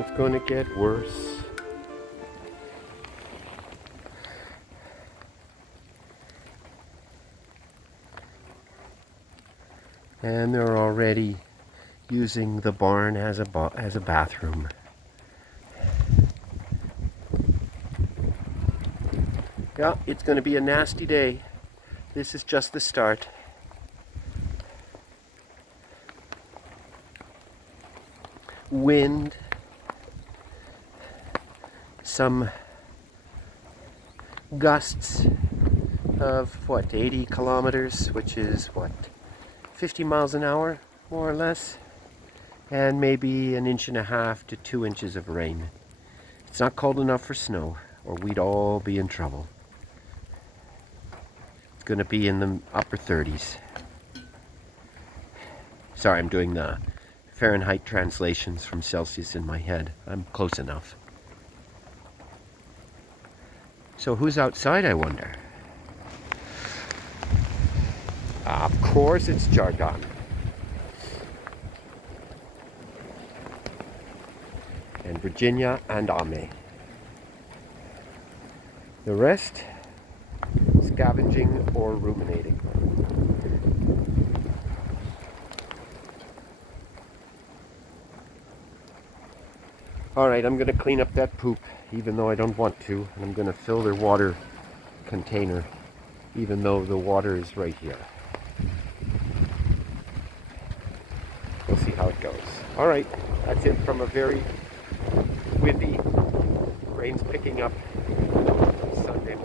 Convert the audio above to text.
it's going to get worse. And they're already using the barn as a bathroom. Yeah, it's going to be a nasty day. This is just the start. Wind, some gusts of 80 kilometers, which is 50 miles an hour, more or less, and maybe 1.5 to 2 inches of rain. It's not cold enough for snow, or we'd all be in trouble. It's going to be in the upper 30s. Sorry, I'm doing the Fahrenheit translations from Celsius in my head. I'm close enough. So who's outside, I wonder? Of course it's Jargon. And Virginia and Ame. The rest, scavenging or ruminating. Alright, I'm going to clean up that poop, even though I don't want to. And I'm going to fill their water container, even though the water is right here. We'll see how it goes. Alright, that's it from a very windy, rain's picking up Sunday